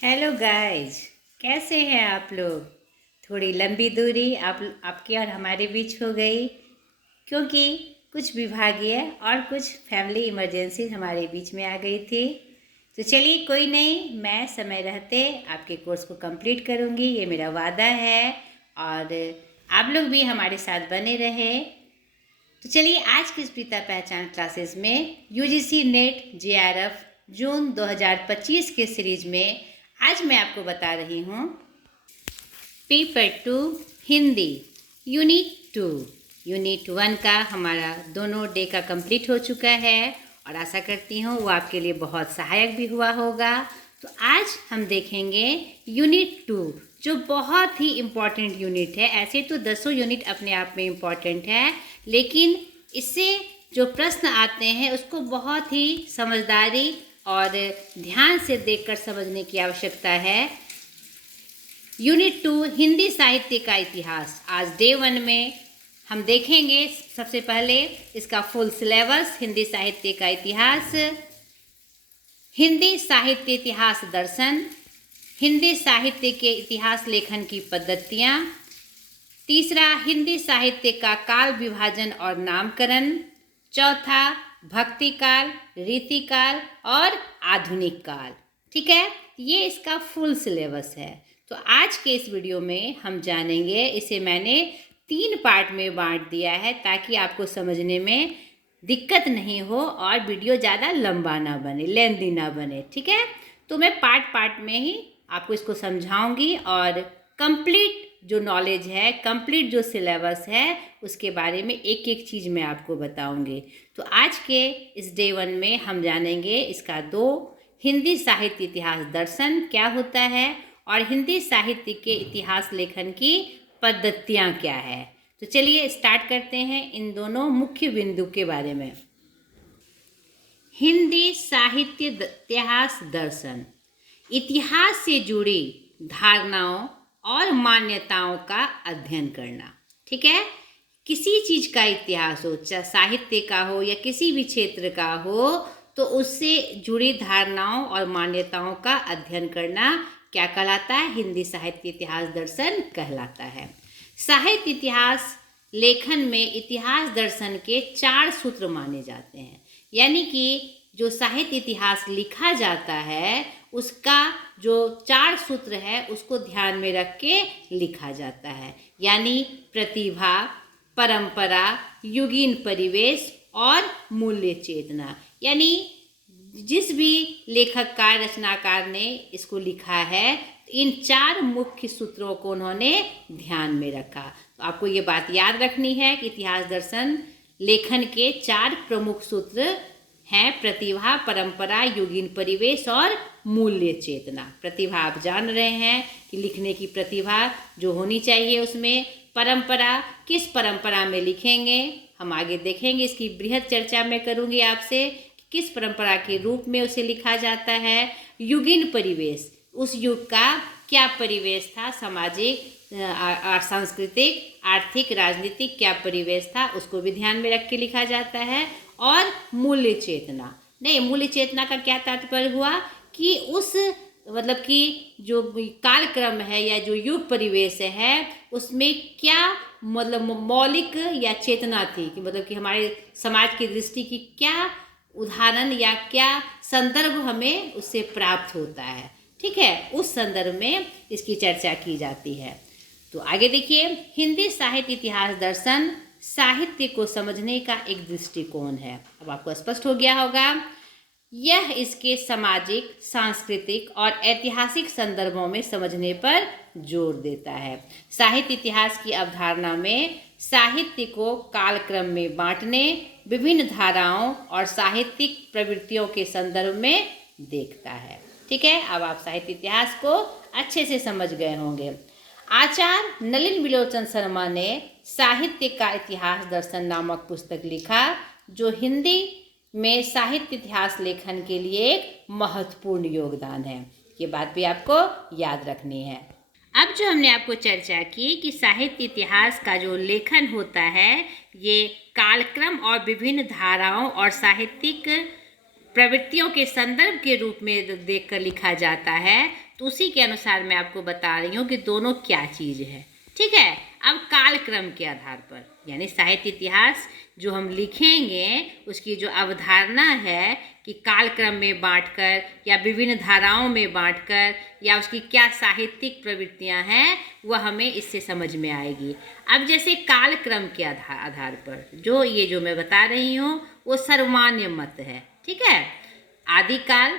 Hello guys, कैसे हैं आप लोग। थोड़ी लंबी दूरी आपके और हमारे बीच हो गई क्योंकि कुछ विभागीय और कुछ फैमिली इमरजेंसी हमारे बीच में आ गई थी। तो चलिए कोई नहीं, मैं समय रहते आपके कोर्स को कंप्लीट करूँगी, ये मेरा वादा है। और आप लोग भी हमारे साथ बने रहे। तो चलिए आज की इस पिता पहचान क्लासेस में यूजीसी नेट जेआरएफ जून 2025 के सीरीज में आज मैं आपको बता रही हूँ पेपर 2 हिंदी यूनिट 1 का हमारा दोनों डे का कंप्लीट हो चुका है और आशा करती हूँ वो आपके लिए बहुत सहायक भी हुआ होगा। तो आज हम देखेंगे यूनिट 2 जो बहुत ही इम्पॉर्टेंट यूनिट है। ऐसे तो 10 यूनिट अपने आप में इम्पॉर्टेंट है, लेकिन इससे जो प्रश्न आते हैं उसको बहुत ही समझदारी और ध्यान से देखकर समझने की आवश्यकता है। यूनिट 2 हिंदी साहित्य का इतिहास। आज डे 1 में हम देखेंगे सबसे पहले इसका फुल सिलेबस, हिंदी साहित्य का इतिहास, हिंदी साहित्य इतिहास दर्शन, हिंदी साहित्य के इतिहास लेखन की पद्धतियाँ, तीसरा हिंदी साहित्य का काल विभाजन और नामकरण, चौथा भक्ति काल, रीतिकाल और आधुनिक काल। ठीक है, ये इसका फुल सिलेबस है। तो आज के इस वीडियो में हम जानेंगे, इसे मैंने 3 पार्ट में बांट दिया है ताकि आपको समझने में दिक्कत नहीं हो और वीडियो ज़्यादा लंबा ना बने, लेंदी ना बने। ठीक है, तो मैं पार्ट में ही आपको इसको समझाऊंगी और कंप्लीट जो नॉलेज है, कंप्लीट जो सिलेबस है, उसके बारे में एक एक चीज़ मैं आपको बताऊंगी। तो आज के इस डे 1 में हम जानेंगे इसका 2 हिंदी साहित्य इतिहास दर्शन क्या होता है और हिंदी साहित्य के इतिहास लेखन की पद्धतियाँ क्या है। तो चलिए स्टार्ट करते हैं इन दोनों मुख्य बिंदु के बारे में। हिंदी साहित्य इतिहास दर्शन, इतिहास से जुड़ी धारणाओं और मान्यताओं का अध्ययन करना। ठीक है, किसी चीज़ का इतिहास हो, चाहे साहित्य का हो या किसी भी क्षेत्र का हो, तो उससे जुड़ी धारणाओं और मान्यताओं का अध्ययन करना क्या कहलाता है? हिंदी साहित्य इतिहास दर्शन कहलाता है। साहित्य इतिहास लेखन में इतिहास दर्शन के 4 सूत्र माने जाते हैं, यानी कि जो साहित्य इतिहास लिखा जाता है उसका जो 4 सूत्र है उसको ध्यान में रख के लिखा जाता है, यानी प्रतिभा, परंपरा, युगीन परिवेश और मूल्य चेतना। यानी जिस भी लेखककार रचनाकार ने इसको लिखा है, इन 4 मुख्य सूत्रों को उन्होंने ध्यान में रखा। तो आपको ये बात याद रखनी है कि इतिहास दर्शन लेखन के 4 प्रमुख सूत्र हैं: प्रतिभा, परंपरा, युगीन परिवेश और मूल्य चेतना। प्रतिभा आप जान रहे हैं कि लिखने की प्रतिभा जो होनी चाहिए, उसमें परंपरा, किस परंपरा में लिखेंगे हम आगे देखेंगे, इसकी बृहद चर्चा मैं करूँगी आपसे कि किस परंपरा के रूप में उसे लिखा जाता है। युगीन परिवेश, उस युग का क्या परिवेश था, सामाजिक, सांस्कृतिक, आर्थिक, राजनीतिक क्या परिवेश था, उसको भी ध्यान में रख के लिखा जाता है। और मूल्य चेतना, नहीं, मूल्य चेतना का क्या तात्पर्य हुआ कि उस मतलब कि जो कालक्रम है या जो युग परिवेश है उसमें क्या मतलब मौलिक या चेतना थी, कि मतलब कि हमारे समाज की दृष्टि की क्या उदाहरण या क्या संदर्भ हमें उससे प्राप्त होता है। ठीक है, उस संदर्भ में इसकी चर्चा की जाती है। तो आगे देखिए, हिंदी साहित्य इतिहास दर्शन साहित्य को समझने का एक दृष्टिकोण है। अब आपको स्पष्ट हो गया होगा। यह इसके सामाजिक, सांस्कृतिक और ऐतिहासिक संदर्भों में समझने पर जोर देता है। साहित्य इतिहास की अवधारणा में साहित्य को कालक्रम में बांटने, विभिन्न धाराओं और साहित्यिक प्रवृत्तियों के संदर्भ में देखता है। ठीक है, अब आप साहित्य इतिहास को अच्छे से समझ गए होंगे। आचार्य नलिन विलोचन शर्मा ने साहित्य का इतिहास दर्शन नामक पुस्तक लिखा, जो हिंदी में साहित्य इतिहास लेखन के लिए एक महत्वपूर्ण योगदान है। ये बात भी आपको याद रखनी है। अब जो हमने आपको चर्चा की कि साहित्य इतिहास का जो लेखन होता है ये कालक्रम और विभिन्न धाराओं और साहित्यिक प्रवृत्तियों के संदर्भ के रूप में देखकर लिखा जाता है, तो उसी के अनुसार मैं आपको बता रही हूँ कि दोनों क्या चीज़ है। ठीक है। अब कालक्रम के आधार पर, यानी साहित्य इतिहास जो हम लिखेंगे उसकी जो अवधारणा है कि कालक्रम में बांटकर या विभिन्न धाराओं में बांटकर या उसकी क्या साहित्यिक प्रवृत्तियां हैं, वह हमें इससे समझ में आएगी। अब जैसे कालक्रम के आधार पर जो ये जो मैं बता रही हूँ वो सर्वमान्य मत है। ठीक है। आदिकाल,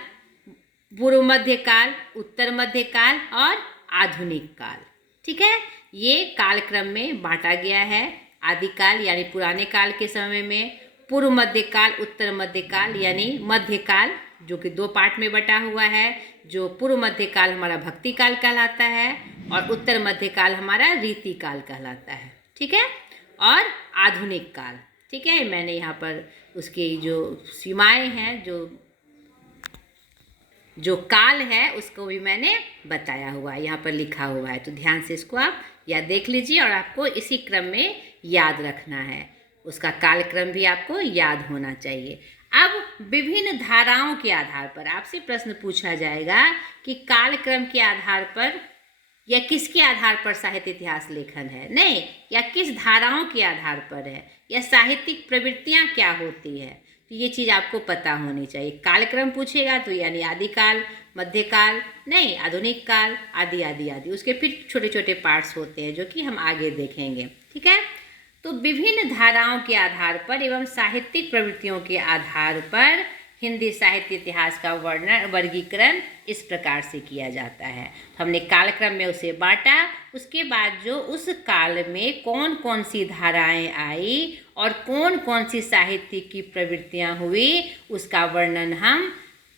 पूर्व मध्य काल, उत्तर मध्य काल और आधुनिक काल। ठीक है। ये कालक्रम में बांटा गया है। आदिकाल यानी पुराने काल के समय में, पूर्व मध्य काल, उत्तर मध्य काल यानी मध्य काल, जो कि 2 पार्ट में बटा हुआ है। जो पूर्व मध्य काल हमारा भक्ति काल कहलाता है और उत्तर मध्य काल हमारा रीति काल कहलाता है। ठीक है। और आधुनिक काल। ठीक है। मैंने यहाँ पर उसकी जो सीमाएं हैं, जो काल है उसको भी मैंने बताया हुआ है, यहाँ पर लिखा हुआ है। तो ध्यान से इसको आप या देख लीजिए और आपको इसी क्रम में याद रखना है। उसका कालक्रम भी आपको याद होना चाहिए। अब विभिन्न धाराओं के आधार पर आपसे प्रश्न पूछा जाएगा कि कालक्रम के आधार पर या किसके आधार पर साहित्य इतिहास लेखन है, नहीं, या किस धाराओं के आधार पर है, या साहित्यिक प्रवृत्तियां क्या होती है। तो ये चीज़ आपको पता होनी चाहिए। कालक्रम पूछेगा तो यानी आदिकाल, मध्यकाल, नहीं, आधुनिक काल, आदि आदि आदि। उसके फिर छोटे छोटे पार्ट्स होते हैं जो कि हम आगे देखेंगे। ठीक है। तो विभिन्न धाराओं के आधार पर एवं साहित्यिक प्रवृत्तियों के आधार पर हिंदी साहित्य इतिहास का वर्गीकरण इस प्रकार से किया जाता है। हमने कालक्रम में उसे बांटा। उसके बाद जो उस काल में कौन कौन सी धाराएं आई और कौन कौन सी साहित्य की प्रवृत्तियां हुई, उसका वर्णन हम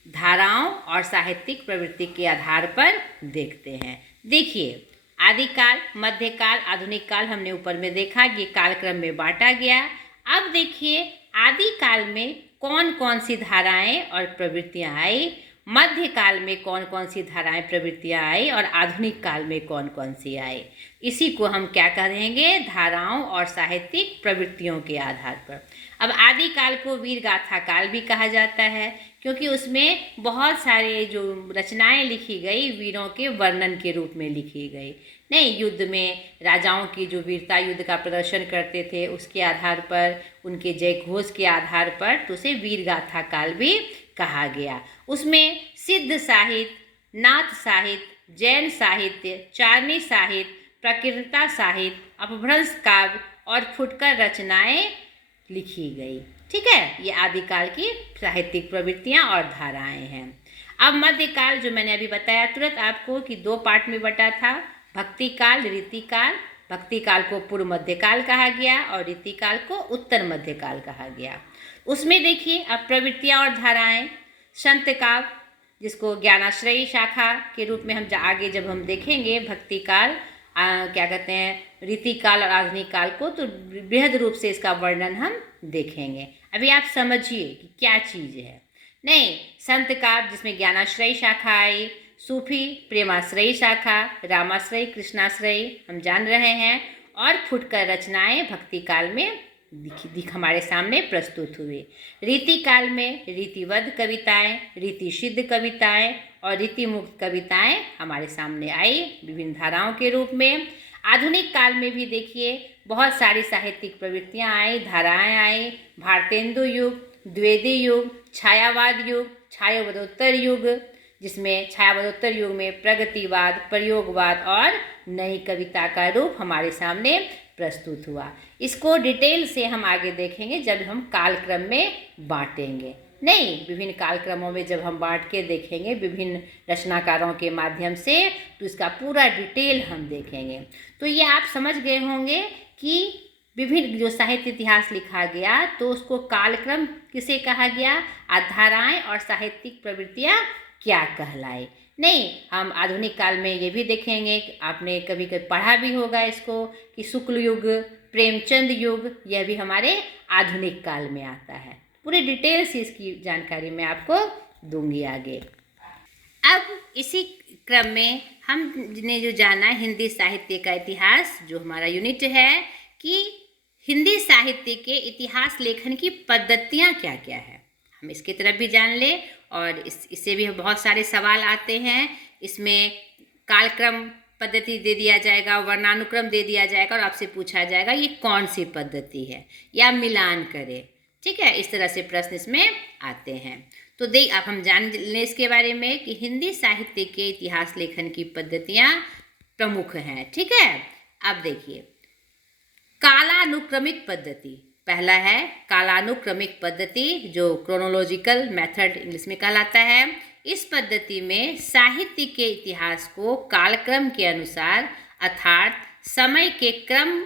धाराओं और साहित्यिक प्रवृत्ति के आधार पर देखते हैं। देखिए, आदिकाल, मध्यकाल, आधुनिक काल हमने ऊपर में देखा कि कालक्रम में बांटा गया। अब देखिए, आदिकाल में कौन कौन सी धाराएं और प्रवृत्तियां आई, मध्यकाल में कौन कौन सी धाराएं प्रवृत्तियां आई और आधुनिक काल में कौन कौन सी आई। इसी को हम क्या कहेंगे, धाराओं और साहित्यिक प्रवृत्तियों के आधार पर। अब आदिकाल को वीर गाथा काल भी कहा जाता है, क्योंकि उसमें बहुत सारे जो रचनाएं लिखी गई वीरों के वर्णन के रूप में लिखी गई। नहीं, युद्ध में राजाओं की जो वीरता युद्ध का प्रदर्शन करते थे उसके आधार पर, उनके जय घोष के आधार पर, तो उसे वीर गाथा काल भी कहा गया। उसमें सिद्ध साहित्य, नाथ साहित्य, जैन साहित्य, चारणी साहित्य, प्रकीर्णता साहित्य, अपभ्रंश काव्य और फुटकर रचनाएं लिखी गई। ठीक है। ये आदिकाल की साहित्यिक प्रवृत्तियां और धाराएं हैं। अब मध्यकाल जो मैंने अभी बताया तुरंत आपको कि 2 पार्ट में बटा था, भक्ति काल, रीति काल। भक्ति काल को पूर्व मध्यकाल कहा गया और रीति काल को उत्तर मध्यकाल कहा गया। उसमें देखिए अब प्रवृत्तियां और धाराएं, संत काव्य जिसको ज्ञानाश्रयी शाखा के रूप में हम आगे जब हम देखेंगे भक्ति काल, क्या कहते हैं, रीति काल और आधुनिक काल को, तो बृहद रूप से इसका वर्णन हम देखेंगे। अभी आप समझिए कि क्या चीज़ है। नहीं, संत काव्य जिसमें ज्ञानाश्रयी शाखा आई, सूफी प्रेमाश्रयी शाखा, रामाश्रयी, कृष्णाश्रयी हम जान रहे हैं, और फुटकर रचनाएं भक्ति काल में हमारे सामने प्रस्तुत हुई। रीति काल में रीतिबद्ध कविताएं, रीति सिद्ध कविताएं और रीति मुक्त कविताएं हमारे सामने आई विभिन्न धाराओं के रूप में। आधुनिक काल में भी देखिए बहुत सारी साहित्यिक प्रवृत्तियां आई, धाराएं आई। भारतेंदु युग, द्विवेदी युग, छायावाद युग, छायावादोत्तर युग, जिसमें छायावादोत्तर युग में प्रगतिवाद, प्रयोगवाद और नई कविता का रूप हमारे सामने प्रस्तुत हुआ। इसको डिटेल से हम आगे देखेंगे जब हम कालक्रम में बांटेंगे। नहीं, विभिन्न कालक्रमों में जब हम बांट के देखेंगे विभिन्न रचनाकारों के माध्यम से, तो इसका पूरा डिटेल हम देखेंगे। तो ये आप समझ गए होंगे कि विभिन्न जो साहित्य इतिहास लिखा गया तो उसको कालक्रम किसे कहा गया, धाराएं और साहित्यिक प्रवृत्तियां क्या कहलाए। नहीं, हम आधुनिक काल में ये भी देखेंगे, आपने कभी कभी पढ़ा भी होगा इसको, कि शुक्ल युग, प्रेमचंद युग, यह भी हमारे आधुनिक काल में आता है। पूरे डिटेल से इसकी जानकारी मैं आपको दूंगी आगे। अब इसी क्रम में हमने जो जाना हिंदी साहित्य का इतिहास, जो हमारा यूनिट है कि हिंदी साहित्य के इतिहास लेखन की पद्धतियाँ क्या क्या है। हम इसकी तरफ भी जान ले। और इससे भी बहुत सारे सवाल आते हैं। इसमें कालक्रम पद्धति दे दिया जाएगा, वर्णानुक्रम दे दिया जाएगा और आपसे पूछा जाएगा ये कौन सी पद्धति है, या मिलान करें। ठीक है, इस तरह से प्रश्न इसमें आते हैं। तो अब हम जान लें इसके बारे में कि हिंदी साहित्य के इतिहास लेखन की पद्धतियाँ प्रमुख हैं। ठीक है, अब देखिए कालानुक्रमिक पद्धति। पहला है कालानुक्रमिक पद्धति, जो क्रोनोलॉजिकल मेथड इंग्लिश में कहलाता है। इस पद्धति में साहित्य के इतिहास को कालक्रम के अनुसार अर्थात समय के क्रम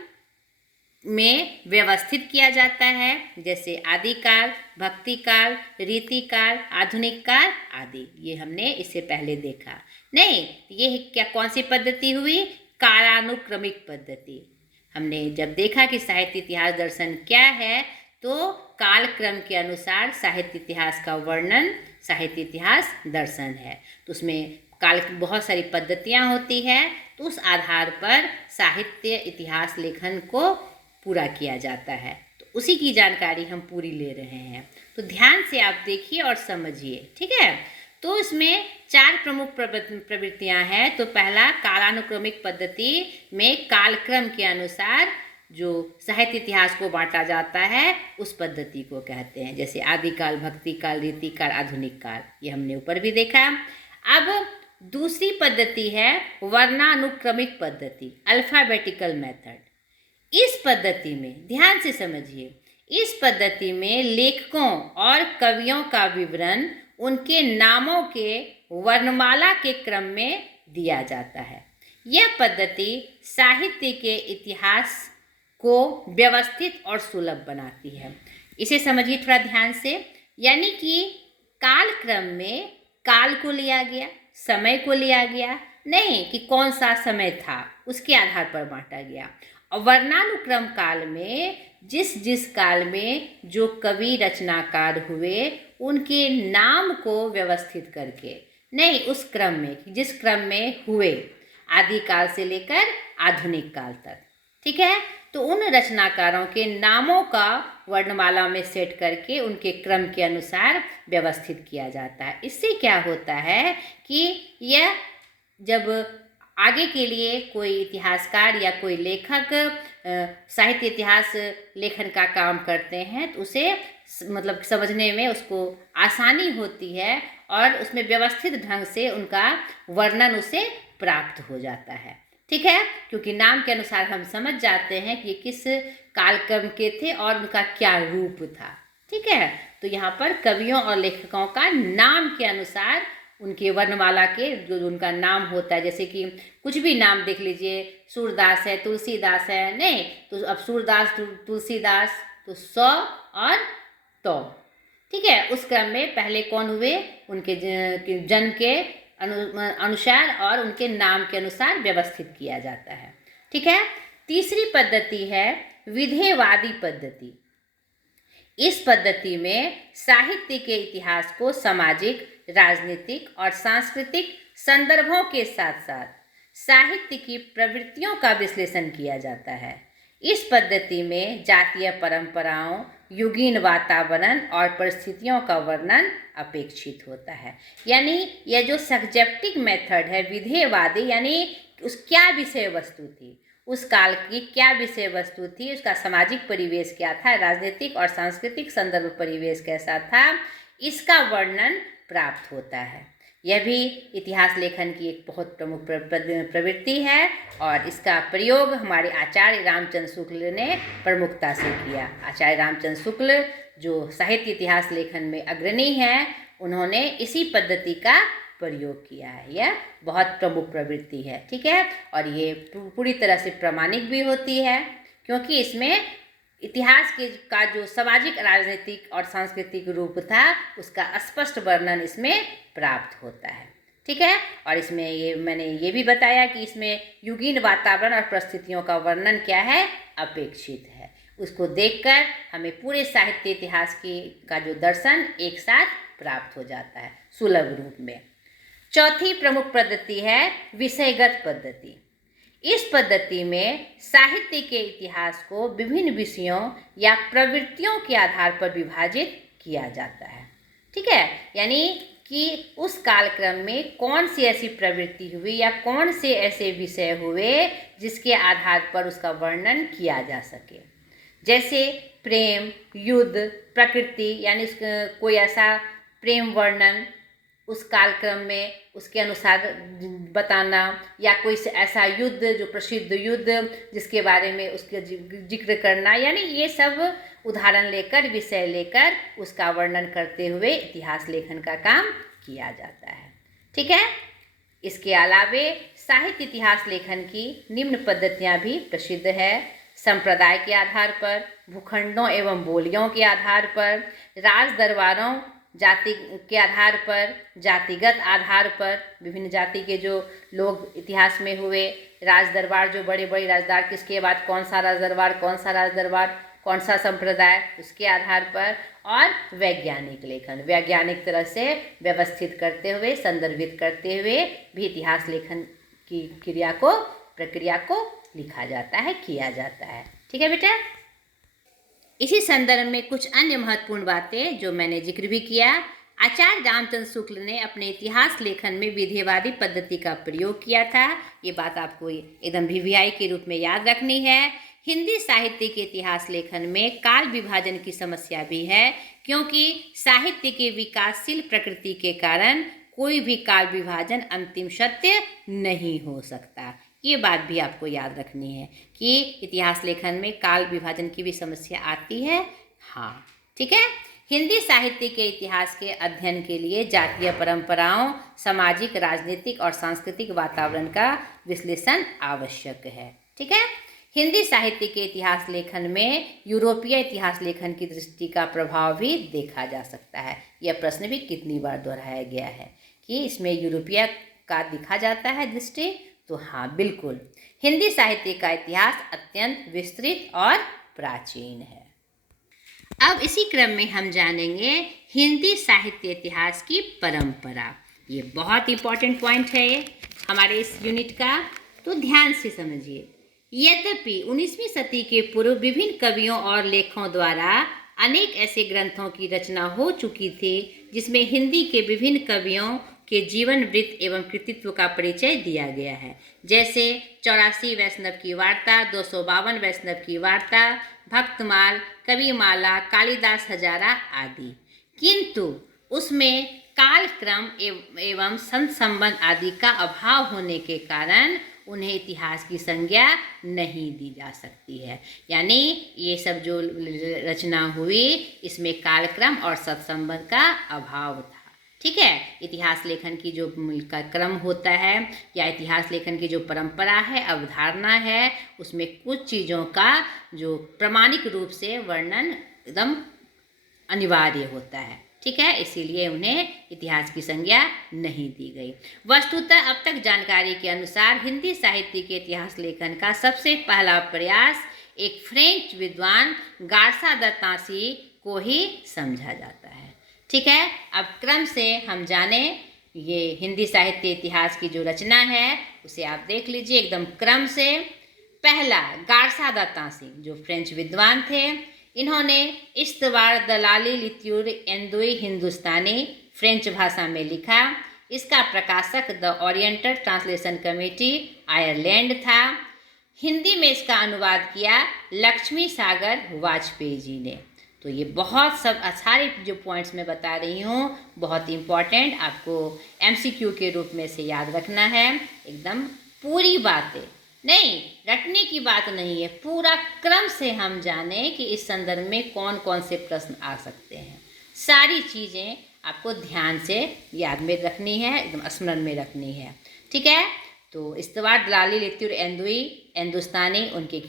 में व्यवस्थित किया जाता है, जैसे आदिकाल, भक्तिकाल, रीतिकाल, आधुनिक काल आदि। ये हमने इससे पहले देखा नहीं। ये क्या कौन सी पद्धति हुई? कालानुक्रमिक पद्धति। हमने जब देखा कि साहित्य इतिहास दर्शन क्या है, तो कालक्रम के अनुसार साहित्य इतिहास का वर्णन साहित्य इतिहास दर्शन है। तो उसमें बहुत सारी पद्धतियाँ होती है, तो उस आधार पर साहित्य इतिहास लेखन को पूरा किया जाता है। तो उसी की जानकारी हम पूरी ले रहे हैं, तो ध्यान से आप देखिए और समझिए। ठीक है, तो इसमें 4 प्रमुख प्रवृत्तियां हैं। तो पहला कालानुक्रमिक पद्धति में कालक्रम के अनुसार जो साहित्य इतिहास को बांटा जाता है उस पद्धति को कहते हैं, जैसे आदिकाल, भक्तिकाल, रीतिकाल, आधुनिक काल। ये हमने ऊपर भी देखा। अब दूसरी पद्धति है वर्णानुक्रमिक पद्धति, अल्फाबेटिकल मेथड। इस पद्धति में ध्यान से समझिए, इस पद्धति में लेखकों और कवियों का विवरण उनके नामों के वर्णमाला के क्रम में दिया जाता है। यह पद्धति साहित्य के इतिहास को व्यवस्थित और सुलभ बनाती है। इसे समझिए थोड़ा ध्यान से, यानी कि कालक्रम में काल को लिया गया, समय को लिया गया नहीं कि कौन सा समय था, उसके आधार पर बांटा गया। और वर्णानुक्रम काल में जिस जिस काल में जो कवि रचनाकार हुए उनके नाम को व्यवस्थित करके, नहीं उस क्रम में जिस क्रम में हुए, आदिकाल से लेकर आधुनिक काल तक। ठीक है, तो उन रचनाकारों के नामों का वर्णमाला में सेट करके उनके क्रम के अनुसार व्यवस्थित किया जाता है। इससे क्या होता है कि यह जब आगे के लिए कोई इतिहासकार या कोई लेखक साहित्य इतिहास लेखन का काम करते हैं तो उसे मतलब समझने में उसको आसानी होती है और उसमें व्यवस्थित ढंग से उनका वर्णन उसे प्राप्त हो जाता है। ठीक है, क्योंकि नाम के अनुसार हम समझ जाते हैं कि ये किस कालक्रम के थे और उनका क्या रूप था। ठीक है, तो यहाँ पर कवियों और लेखकों का नाम के अनुसार उनके वर्णमाला के जो उनका नाम होता है, जैसे कि कुछ भी नाम देख लीजिए, सूरदास है, तुलसीदास है, नहीं तो अब सूरदास, तुलसीदास, तो स और तो। ठीक है, उस क्रम में पहले कौन हुए उनके जन्म के अनुसार और उनके नाम के अनुसार व्यवस्थित किया जाता है। ठीक है, तीसरी पद्धति है विधेयवादी पद्धति। इस पद्धति में साहित्य के इतिहास को सामाजिक, राजनीतिक और सांस्कृतिक संदर्भों के साथ साथ साहित्य की प्रवृत्तियों का विश्लेषण किया जाता है। इस पद्धति में जातीय परंपराओं, युगीन वातावरण और परिस्थितियों का वर्णन अपेक्षित होता है। यानी यह जो सब्जेक्टिव मेथड है विधेयवादी, यानी उस क्या विषय वस्तु थी, उस काल की क्या विषय वस्तु थी, उसका सामाजिक परिवेश क्या था, राजनीतिक और सांस्कृतिक संदर्भ परिवेश कैसा था, इसका वर्णन प्राप्त होता है। यह भी इतिहास लेखन की एक बहुत प्रमुख प्रवृत्ति है और इसका प्रयोग हमारे आचार्य रामचंद्र शुक्ल ने प्रमुखता से किया। आचार्य रामचंद्र शुक्ल जो साहित्य इतिहास लेखन में अग्रणी हैं, उन्होंने इसी पद्धति का प्रयोग किया है। यह बहुत प्रमुख प्रवृत्ति है। ठीक है, और ये पूरी तरह से प्रामाणिक भी होती है, क्योंकि इसमें इतिहास का जो सामाजिक, राजनीतिक और सांस्कृतिक रूप था उसका स्पष्ट वर्णन इसमें प्राप्त होता है। ठीक है, और इसमें मैंने ये भी बताया कि इसमें युगीन वातावरण और परिस्थितियों का वर्णन क्या है, अपेक्षित है। उसको देखकर हमें पूरे साहित्य इतिहास का जो दर्शन एक साथ प्राप्त हो जाता है सुलभ रूप में। चौथी प्रमुख पद्धति है विषयगत पद्धति। इस पद्धति में साहित्य के इतिहास को विभिन्न विषयों या प्रवृत्तियों के आधार पर विभाजित किया जाता है। ठीक है, यानी कि उस कालक्रम में कौन सी ऐसी प्रवृत्ति हुई या कौन से ऐसे विषय हुए जिसके आधार पर उसका वर्णन किया जा सके। जैसे प्रेम, युद्ध, प्रकृति, यानी कोई ऐसा प्रेम वर्णन उस कालक्रम में उसके अनुसार बताना, या कोई ऐसा युद्ध जो प्रसिद्ध युद्ध जिसके बारे में उसके जिक्र करना, यानी ये सब उदाहरण लेकर, विषय लेकर उसका वर्णन करते हुए इतिहास लेखन का काम किया जाता है। ठीक है, इसके अलावे साहित्य इतिहास लेखन की निम्न पद्धतियाँ भी प्रसिद्ध है। संप्रदाय के आधार पर, भूखंडों एवं बोलियों के आधार पर, राज दरबारों जाति के आधार पर, जातिगत आधार पर, विभिन्न जाति के जो लोग इतिहास में हुए, राज दरबार जो बड़े बड़े राजदार, किसके बाद कौन सा राज दरबार, कौन सा राज दरबार, कौन सा संप्रदाय, उसके आधार पर, और वैज्ञानिक लेखन, वैज्ञानिक तरह से व्यवस्थित करते हुए, संदर्भित करते हुए भी इतिहास लेखन की प्रक्रिया को लिखा जाता है, किया जाता है। ठीक है बेटा, इसी संदर्भ में कुछ अन्य महत्वपूर्ण बातें जो मैंने जिक्र भी किया। आचार्य रामचंद्र शुक्ल ने अपने इतिहास लेखन में विधेयवादी पद्धति का प्रयोग किया था। ये बात आपको एकदम वीवीआई के रूप में याद रखनी है। हिंदी साहित्य के इतिहास लेखन में काल विभाजन की समस्या भी है, क्योंकि साहित्य के विकासशील प्रकृति के कारण कोई भी काल विभाजन अंतिम सत्य नहीं हो सकता। ये बात भी आपको याद रखनी है कि इतिहास लेखन में काल विभाजन की भी समस्या आती है। हाँ, ठीक है। हिंदी साहित्य के इतिहास के अध्ययन के लिए जातीय परंपराओं, सामाजिक, राजनीतिक और सांस्कृतिक वातावरण का विश्लेषण आवश्यक है। ठीक है, हिंदी साहित्य के इतिहास लेखन में यूरोपीय इतिहास लेखन की दृष्टि का प्रभाव भी देखा जा सकता है। यह प्रश्न भी कितनी बार दोहराया गया है कि इसमें यूरोपीय का दिखा जाता है दृष्टि। तो हाँ, बिल्कुल, हिंदी साहित्य का इतिहास अत्यंत विस्तृत और प्राचीन है। अब इसी क्रम में हम जानेंगे हिंदी साहित्य इतिहास की परंपरा। ये बहुत इंपॉर्टेंट पॉइंट है हमारे इस यूनिट का, तो ध्यान से समझिए। यद्यपि 19वीं सदी के पूर्व विभिन्न कवियों और लेखकों द्वारा अनेक ऐसे ग्रंथों की रचना हो चुकी थी जिसमें हिंदी के विभिन्न कवियों के जीवन वृत्त एवं कृतित्व का परिचय दिया गया है, जैसे 84 वैष्णव की वार्ता, 252 वैष्णव की वार्ता, भक्तमाल, कविमाला, कालिदास हजारा आदि। किंतु उसमें कालक्रम एवं संत संबंध आदि का अभाव होने के कारण उन्हें इतिहास की संज्ञा नहीं दी जा सकती है। यानी ये सब जो रचना हुई इसमें कालक्रम और सत्संबंध का अभाव था। ठीक है, इतिहास लेखन की जो का क्रम होता है या इतिहास लेखन की जो परंपरा है, अवधारणा है, उसमें कुछ चीज़ों का जो प्रामाणिक रूप से वर्णन एकदम अनिवार्य होता है। ठीक है, इसीलिए उन्हें इतिहास की संज्ञा नहीं दी गई। वस्तुतः अब तक जानकारी के अनुसार हिंदी साहित्य के इतिहास लेखन का सबसे पहला प्रयास एक फ्रेंच विद्वान गार्सा द तांसी को ही समझा जाता है। ठीक है, अब क्रम से हम जाने ये हिंदी साहित्य इतिहास की जो रचना है उसे आप देख लीजिए एकदम क्रम से। पहला, गार्सा द तांसी जो फ्रेंच विद्वान थे, इन्होंने इस्तवार दलाली लित्यूर एंदुई हिंदुस्तानी फ्रेंच भाषा में लिखा। इसका प्रकाशक the oriental translation committee Ireland था। हिंदी में इसका अनुवाद किया लक्ष्मी सागर वाजपेयी जी ने। तो ये बहुत सब सारे जो पॉइंट्स मैं बता रही हूँ बहुत इम्पॉर्टेंट, आपको एमसीक्यू के रूप में से याद रखना है। एकदम पूरी बातें नहीं, रटने की बात नहीं है, पूरा क्रम से हम जाने कि इस संदर्भ में कौन कौन से प्रश्न आ सकते हैं। सारी चीज़ें आपको ध्यान से याद में रखनी है, एकदम स्मरण में रखनी है। ठीक है, तो इस्तवार दलाली लित्यूर एंदुई हिंदुस्तानी उनके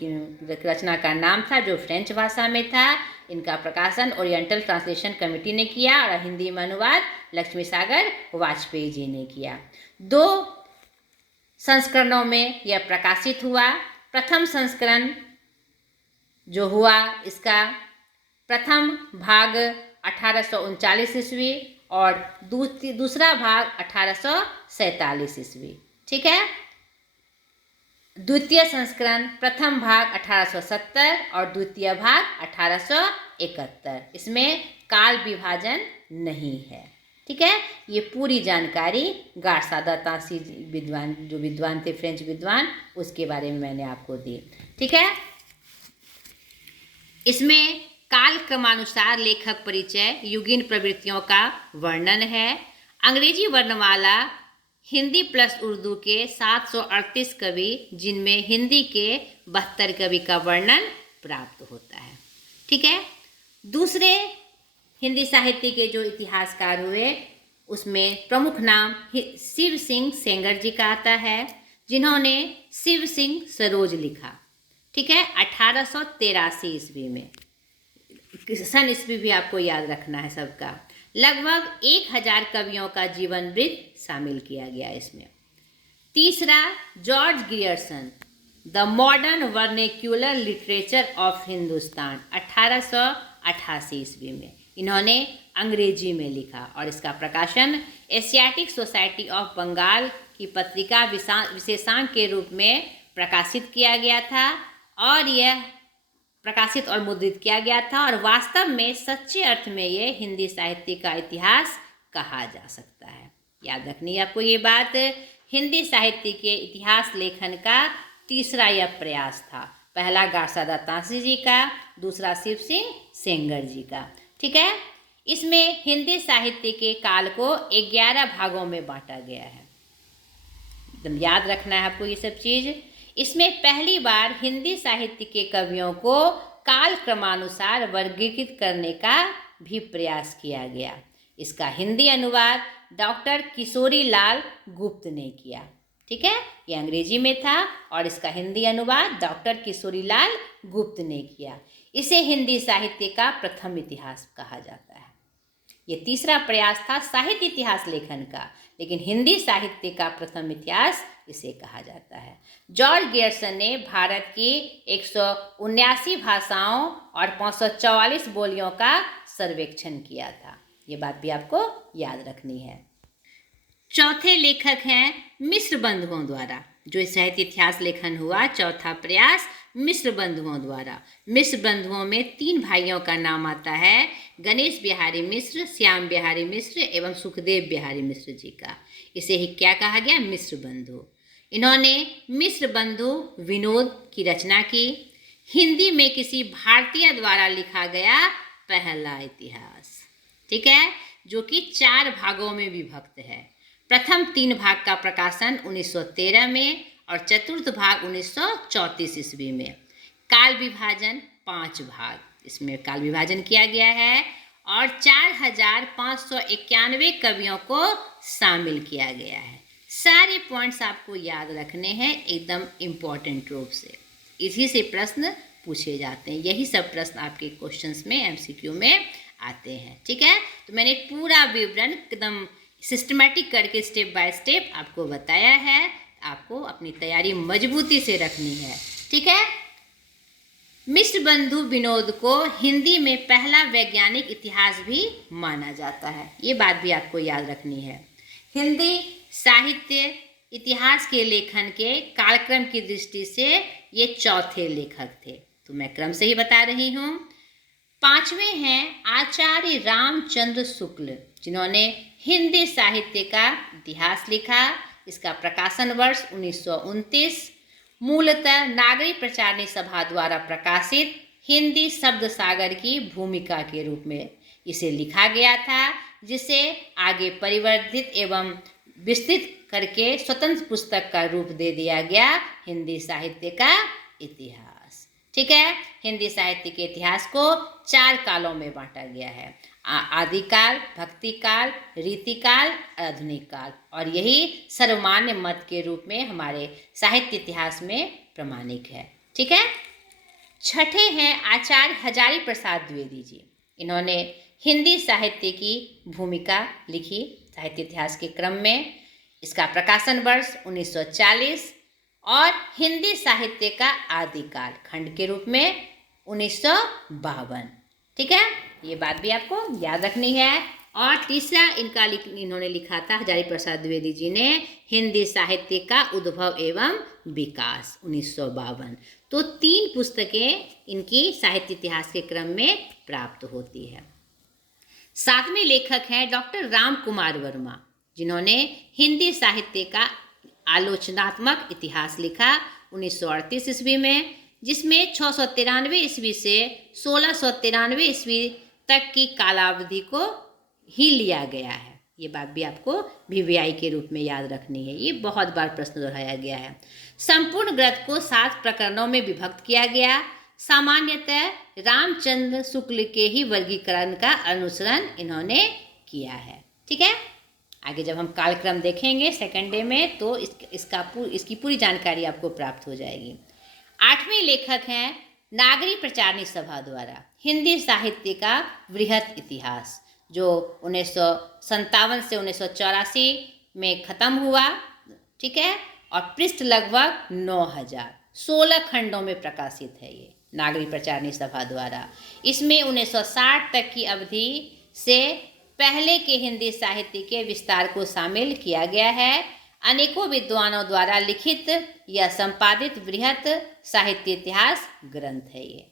रचना का नाम था जो फ्रेंच भाषा में था। इनका प्रकाशन ओरिएंटल ट्रांसलेशन कमेटी ने किया और हिंदी में अनुवाद लक्ष्मी सागर वाजपेयी जी ने किया। 2 संस्करणों में यह प्रकाशित हुआ। प्रथम संस्करण जो हुआ इसका प्रथम भाग 1839 ईस्वी और दूसरा भाग 1847 ईस्वी। ठीक है, द्वितीय संस्करण प्रथम भाग 1870 और द्वितीय भाग 1871। इसमें काल विभाजन नहीं है। ठीक है, ये पूरी जानकारी गार्सादा तासी विद्वान, जो विद्वान थे फ्रेंच विद्वान, उसके बारे में मैंने आपको दी। ठीक है, इसमें काल क्रमानुसार लेखक परिचय, युगीन प्रवृत्तियों का वर्णन है। अंग्रेजी वर्णमाला हिंदी प्लस उर्दू के 738 कवि, जिनमें हिंदी के 72 कवि का वर्णन प्राप्त होता है। ठीक है, दूसरे हिंदी साहित्य के जो इतिहासकार हुए, उसमें प्रमुख नाम शिव सिंह सेंगर जी का आता है, जिन्होंने शिव सिंह सरोज लिखा। ठीक है, 1883 ईस्वी में। सन ईस्वी भी आपको याद रखना है सबका। लगभग 1000 कवियों का जीवन वृत्त शामिल किया गया इसमें। तीसरा, George Grierson, the modern vernacular literature of Hindustan, 1888 ईस्वी में। इन्होंने अंग्रेजी में लिखा और इसका प्रकाशन एशियाटिक सोसाइटी ऑफ बंगाल की पत्रिका विशेषांक के रूप में प्रकाशित किया गया था, और यह प्रकाशित और मुद्रित किया गया था, और वास्तव में सच्चे अर्थ में ये हिंदी साहित्य का इतिहास कहा जा सकता है। याद रखनी है आपको ये बात। हिंदी साहित्य के इतिहास लेखन का तीसरा यह प्रयास था। पहला गार्सादा तांसी जी का, दूसरा शिव सिंह सेंगर जी का। ठीक है, इसमें हिंदी साहित्य के काल को 11 भागों में बांटा गया है। एकदम याद रखना है आपको ये सब चीज़। इसमें पहली बार हिंदी साहित्य के कवियों को काल क्रमानुसार वर्गीकृत करने का भी प्रयास किया गया। इसका हिंदी अनुवाद डॉक्टर किशोरी लाल गुप्त ने किया। ठीक है, ये अंग्रेजी में था और इसका हिंदी अनुवाद डॉक्टर किशोरी लाल गुप्त ने किया। इसे हिंदी साहित्य का प्रथम इतिहास कहा जाता है। ये तीसरा प्रयास था साहित्य इतिहास लेखन का, लेकिन हिंदी साहित्य का प्रथम इतिहास इसे कहा जाता है। जॉर्ज ग्रियर्सन ने भारत की 179 भाषाओं और 544 बोलियों का सर्वेक्षण किया था। ये बात भी आपको याद रखनी है। चौथे लेखक हैं मिश्र बंधुओं द्वारा। जो साहित्य इतिहास लेखन हुआ, चौथा प्रयास मिश्र बंधुओं द्वारा। मिश्र बंधुओं में 3 भाइयों का नाम आता है, गणेश बिहारी मिश्र, श्याम बिहारी मिश्र एवं सुखदेव बिहारी मिश्र जी का। इसे ही क्या कहा गया? मिश्र बंधु। इन्होंने मिश्र बंधु विनोद की रचना की। हिंदी में किसी भारतीय द्वारा लिखा गया पहला इतिहास। ठीक है, जो कि 4 भागों में विभक्त है। प्रथम 3 भाग का प्रकाशन 1913 में और चतुर्थ भाग 1934 ईस्वी में। काल विभाजन 5 भाग इसमें काल विभाजन किया गया है और 4591 कवियों को शामिल किया गया है। सारे पॉइंट्स आपको याद रखने हैं एकदम इम्पॉर्टेंट रूप से। इसी से प्रश्न पूछे जाते हैं। यही सब प्रश्न आपके क्वेश्चंस में एमसीक्यू में आते हैं। ठीक है, तो मैंने पूरा विवरण एकदम सिस्टमैटिक करके स्टेप बाय स्टेप आपको बताया है। आपको अपनी तैयारी मजबूती से रखनी है। ठीक है, मिश्र बंधु विनोद को हिंदी में पहला वैज्ञानिक इतिहास भी माना जाता है। ये बात भी आपको याद रखनी है। हिंदी साहित्य इतिहास के लेखन के कालक्रम की दृष्टि से ये चौथे लेखक थे, तो मैं क्रम से ही बता रही हूँ। 5वें हैं आचार्य रामचंद्र शुक्ल, जिन्होंने हिंदी साहित्य का इतिहास लिखा। इसका प्रकाशन वर्ष 1929 मूलतः नागरिक प्रचारणी सभा द्वारा प्रकाशित हिंदी शब्द सागर की भूमिका के रूप में इसे लिखा गया था, जिसे आगे परिवर्धित एवं विस्तृत करके स्वतंत्र पुस्तक का रूप दे दिया गया, हिंदी साहित्य का इतिहास। ठीक है, हिंदी साहित्य के इतिहास को 4 कालों में बांटा गया है, आदिकाल, भक्तिकाल, रीतिकाल, आधुनिक काल, और यही सर्वमान्य मत के रूप में हमारे साहित्य इतिहास में प्रमाणिक है। ठीक है, छठे हैं आचार्य हजारी प्रसाद द्विवेदी जी। इन्होंने हिंदी साहित्य की भूमिका लिखी साहित्य इतिहास के क्रम में। इसका प्रकाशन वर्ष 1940 और हिंदी साहित्य का आदिकाल खंड के रूप में 1952। ठीक है, ये बात भी आपको याद रखनी है। और तीसरा इन्होंने लिखा था हजारी प्रसाद द्विवेदी जी ने, हिंदी साहित्य का उद्भव एवं विकास 1952। तो 3 पुस्तकें इनकी साहित्य इतिहास के क्रम में प्राप्त होती है। सातवें लेखक हैं डॉक्टर राम कुमार वर्मा, जिन्होंने हिंदी साहित्य का आलोचनात्मक इतिहास लिखा 1938 ईस्वी में, जिसमें 693 ईस्वी से 1693 ईस्वी तक की कालावधि को ही लिया गया है। ये बात भी आपको VVI के रूप में याद रखनी है, ये बहुत बार प्रश्न दोहराया गया है। संपूर्ण ग्रंथ को 7 प्रकरणों में विभक्त किया गया। सामान्यतः रामचंद्र शुक्ल के ही वर्गीकरण का अनुसरण इन्होंने किया है। ठीक है, आगे जब हम कालक्रम देखेंगे सेकंड डे में तो इसकी पूरी जानकारी आपको प्राप्त हो जाएगी। 8वें लेखक हैं नागरी प्रचारणी सभा द्वारा हिंदी साहित्य का वृहत इतिहास, जो 1957 से 1984 में ख़त्म हुआ। ठीक है, और पृष्ठ लगभग 9000, 16 खंडों में प्रकाशित है ये नागरी प्रचारणी सभा द्वारा। इसमें 1960 तक की अवधि से पहले के हिंदी साहित्य के विस्तार को शामिल किया गया है। अनेकों विद्वानों द्वारा लिखित या संपादित वृहत साहित्य इतिहास ग्रंथ है ये।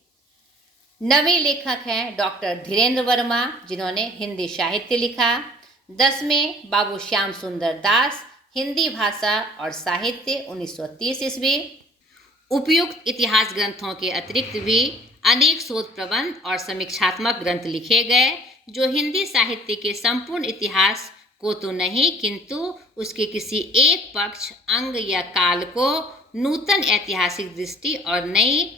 9वें लेखक हैं डॉक्टर धीरेन्द्र वर्मा, जिन्होंने हिंदी साहित्य लिखा। 10वें बाबू श्याम सुंदर दास, हिंदी भाषा और साहित्य 1930 ईस्वी। उपयुक्त इतिहास ग्रंथों के अतिरिक्त भी अनेक शोध प्रबंध और समीक्षात्मक ग्रंथ लिखे गए, जो हिंदी साहित्य के संपूर्ण इतिहास को तो नहीं किंतु उसके किसी एक पक्ष, अंग या काल को नूतन ऐतिहासिक दृष्टि और नई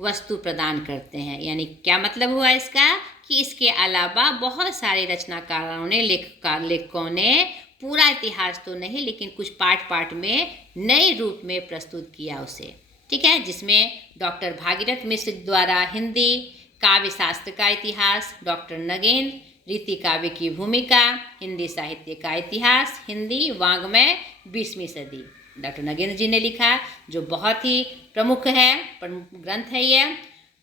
वस्तु प्रदान करते हैं। यानी क्या मतलब हुआ इसका कि इसके अलावा बहुत सारे रचनाकारों ने लेखकों ने पूरा इतिहास तो नहीं लेकिन कुछ पार्ट में नए रूप में प्रस्तुत किया उसे। ठीक है, जिसमें डॉक्टर भागीरथ मिश्र द्वारा हिंदी काव्य शास्त्र का इतिहास, डॉक्टर नगेंद्र रीति काव्य की भूमिका, हिंदी साहित्य का इतिहास, हिंदी वाङ्मय 20वीं सदी, डॉक्टर नगेंद्र जी ने लिखा, जो बहुत ही प्रमुख ग्रंथ है यह।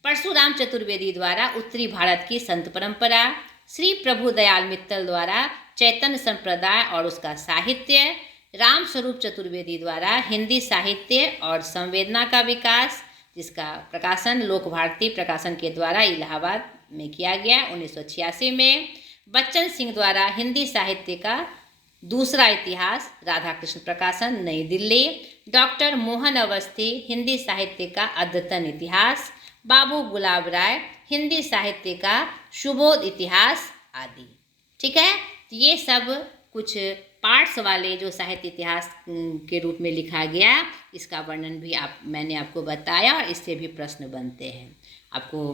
परशुराम चतुर्वेदी द्वारा उत्तरी भारत की संत परंपरा, श्री प्रभु दयाल मित्तल द्वारा चैतन्य संप्रदाय और उसका साहित्य, राम स्वरूप चतुर्वेदी द्वारा हिंदी साहित्य और संवेदना का विकास, जिसका प्रकाशन लोक भारती प्रकाशन के द्वारा इलाहाबाद में किया गया 1986 में। बच्चन सिंह द्वारा हिंदी साहित्य का दूसरा इतिहास, राधाकृष्ण प्रकाशन नई दिल्ली। डॉक्टर मोहन अवस्थी हिंदी साहित्य का अद्यतन इतिहास, बाबू गुलाब राय हिंदी साहित्य का सुबोध इतिहास आदि। ठीक है, ये सब कुछ पार्ट्स वाले जो साहित्य इतिहास के रूप में लिखा गया, इसका वर्णन भी मैंने आपको बताया और इससे भी प्रश्न बनते हैं। आपको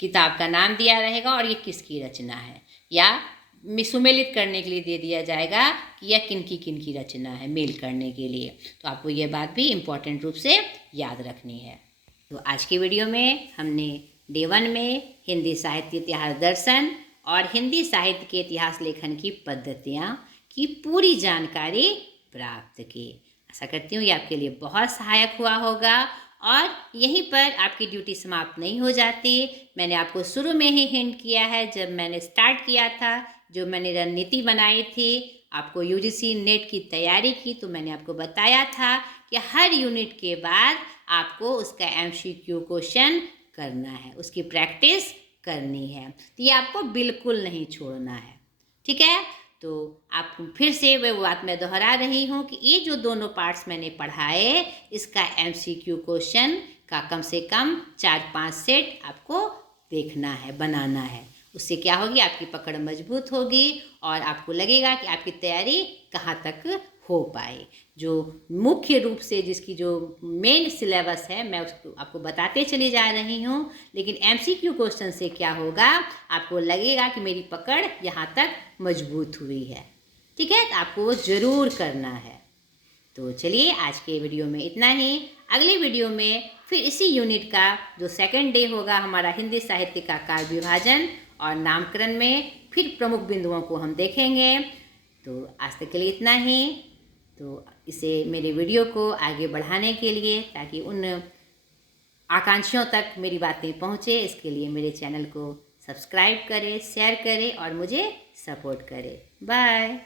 किताब का नाम दिया रहेगा और ये किसकी रचना है, या सुमेलित करने के लिए दे दिया जाएगा कि यह किनकी रचना है, मेल करने के लिए। तो आपको ये बात भी इम्पोर्टेंट रूप से याद रखनी है। तो आज की वीडियो में हमने डे 1 में हिंदी साहित्य इतिहास दर्शन और हिंदी साहित्य के इतिहास लेखन की पद्धतियाँ की पूरी जानकारी प्राप्त की। आशा करती हूँ ये आपके लिए बहुत सहायक हुआ होगा। और यहीं पर आपकी ड्यूटी समाप्त नहीं हो जाती। मैंने आपको शुरू में ही हिंट किया है, जब मैंने स्टार्ट किया था, जो मैंने रणनीति बनाई थी, आपको UGC नेट की तैयारी की, तो मैंने आपको बताया था कि हर यूनिट के बाद आपको उसका MCQ क्वेश्चन करना है, उसकी प्रैक्टिस करनी है। तो ये आपको बिल्कुल नहीं छोड़ना है। ठीक है, तो आप फिर से वो बात मैं दोहरा रही हूँ कि ये जो दोनों पार्ट्स मैंने पढ़ाए, इसका MCQ क्वेश्चन का कम से कम 4-5 सेट आपको देखना है, बनाना है। उससे क्या होगी, आपकी पकड़ मजबूत होगी और आपको लगेगा कि आपकी तैयारी कहाँ तक हो पाए। जो मुख्य रूप से जिसकी जो मेन सिलेबस है, मैं उसको आपको बताते चली जा रही हूँ, लेकिन MCQ क्वेश्चन से क्या होगा, आपको लगेगा कि मेरी पकड़ यहाँ तक मजबूत हुई है। ठीक है, तो आपको वो ज़रूर करना है। तो चलिए आज के वीडियो में इतना ही। अगले वीडियो में फिर इसी यूनिट का जो सेकंड डे होगा हमारा हिंदी साहित्य का काव्य विभाजन और नामकरण में फिर प्रमुख बिंदुओं को हम देखेंगे। तो आज तक के लिए इतना ही। तो इसे मेरे वीडियो को आगे बढ़ाने के लिए, ताकि उन आकांक्षियों तक मेरी बातें पहुँचे, इसके लिए मेरे चैनल को सब्सक्राइब करें, शेयर करें और मुझे सपोर्ट करें। बाय।